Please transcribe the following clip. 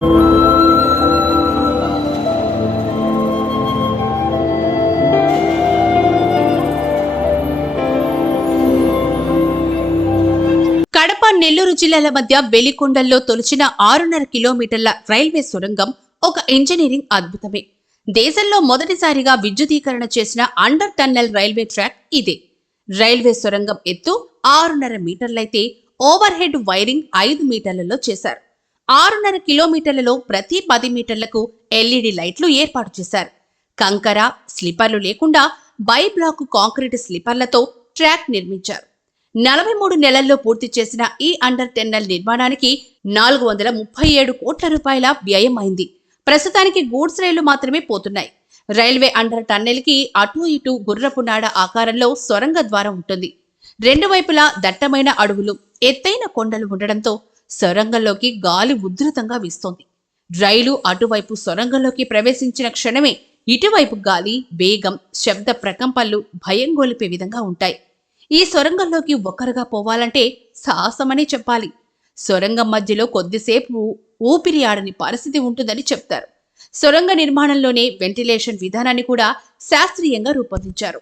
కడప, నెల్లూరు జిల్లాల మధ్య వెలికొండల్లో తొలిచిన 6.5 కిలోమీటర్ల రైల్వే సొరంగం ఒక ఇంజనీరింగ్ అద్భుతమే. దేశంలో మొదటిసారిగా విద్యుదీకరణ చేసిన అండర్ టన్నెల్ రైల్వే ట్రాక్ ఇదే. రైల్వే సొరంగం ఎత్తు 6.5 మీటర్లయితే ఓవర్ హెడ్ వైరింగ్ 5 మీటర్లలో చేశారు. 6.5 కిలోమీటర్లలో ప్రతి 10 మీటర్లకు ఎల్ఈడి లైట్లు ఏర్పాటు చేశారు. కంకర, స్లిపర్లు లేకుండా బై బ్లాక్ కాంక్రీట్ స్లిపర్లతో ట్రాక్ నిర్మించారు. 43 నెలల్లో పూర్తి చేసిన ఈ అండర్ టన్నెల్ నిర్మాణానికి 437 కోట్ల రూపాయల వ్యయం అయింది. ప్రస్తుతానికి గూడ్స్ రైళ్లు మాత్రమే పోతున్నాయి. రైల్వే అండర్ టన్నెల్ కి అటూ ఇటూ గుర్రపు నాడ ఆకారంలో సొరంగ ద్వారం ఉంటుంది. రెండు వైపులా దట్టమైన అడవులు, ఎత్తైన కొండలు ఉండడంతో సొరంగంలోకి గాలి ఉధృతంగా వీస్తోంది. రైలు అటువైపు సొరంగంలోకి ప్రవేశించిన క్షణమే ఇటువైపు గాలి, వేగం, శబ్ద ప్రకంపనలు భయం గొలిపే విధంగా ఉంటాయి. ఈ సొరంగంలోకి ఒక్కరుగా పోవాలంటే సాహసమనే చెప్పాలి. సొరంగం మధ్యలో కొద్దిసేపు ఊపిరి ఆడని పరిస్థితి ఉంటుందని చెప్తారు. సొరంగ నిర్మాణంలోనే వెంటిలేషన్ విధానాన్ని కూడా శాస్త్రీయంగా రూపొందించారు.